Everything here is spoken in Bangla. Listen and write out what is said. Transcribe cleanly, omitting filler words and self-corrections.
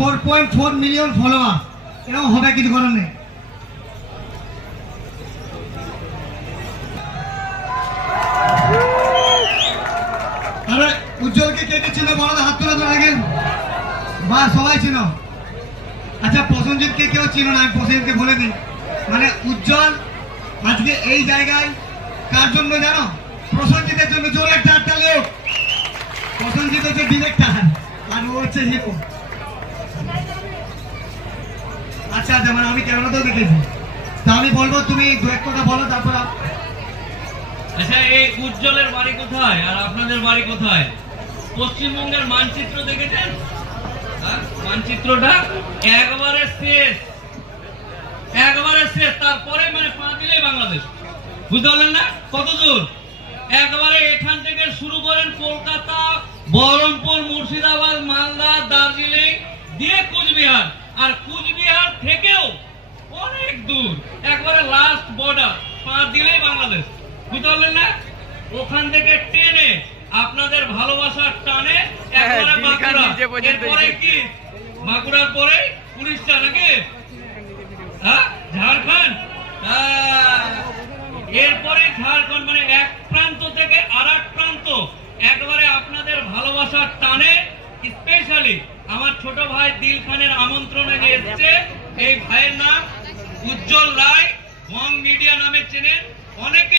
4.4 মিলিয়ন ফলোয়ার, এরকম হবে কিছু করার নেই। আরে উজ্জ্বলকে কে কে ছিল বলো, হাত তুলে তো আগে। বা সবাই ছিল। আচ্ছা প্রসেনজিৎকে কেউ ছিল না, আমি প্রসেনজিৎকে বলে দিই। মানে উজ্জ্বল আজকে এই জায়গায় কার জন্য জানো? প্রসেনজিতের জন্য। জোরে একটা হাততালি। প্রসেনজিৎ হচ্ছে ডিরেক্টর আর ও হচ্ছে হিরো। আচ্ছা আচ্ছা, মানে আমি ক্যামেরাতেও দেখেছি। তা আমি বলবো তুমি দু এক কথা বলো, তারপর। আচ্ছা, এই উজ্জ্বলের বাড়ি কোথায় আর আপনাদের বাড়ি কোথায়? পশ্চিমবঙ্গের মানচিত্র দেখেছেন? মানচিত্রটা একবারে শেষ, একবারে শেষ, তারপরে মানে পা দিলেই বাংলাদেশ। বুঝতে পারলেন না কত দূর? একবারে এখান থেকে শুরু করেন কলকাতা, বহরমপুর, মুর্শিদাবাদ, মালদা, দার্জিলিং দিয়ে কুচবিহার, আর কুচবিহার থেকেও অনেক দূর, একবারে লাস্ট বর্ডার, পা দিলেই বাংলাদেশ। বুঝতে পারলেন না? ওখান থেকে টেনে আপনাদের ভালোবাসার টানে একবারে বাঁকুড়া, এরপরে কি বাঁকুড়ার পরে উড়িষ্যা নাকি? ঝাড়খণ্ড, এরপরে ঝাড়খণ্ড, মানে এক প্রান্ত থেকে আর এক প্রান্ত একবারে আপনাদের ভালোবাসার টানে। স্পেশালি আমার ছোট ভাই দিল খানের আমন্ত্রণে এসেছে। এই ভাইয়ের নাম উজ্জ্বল রায়, ওয়াং মিডিয়া নামে চেনেন অনেকে।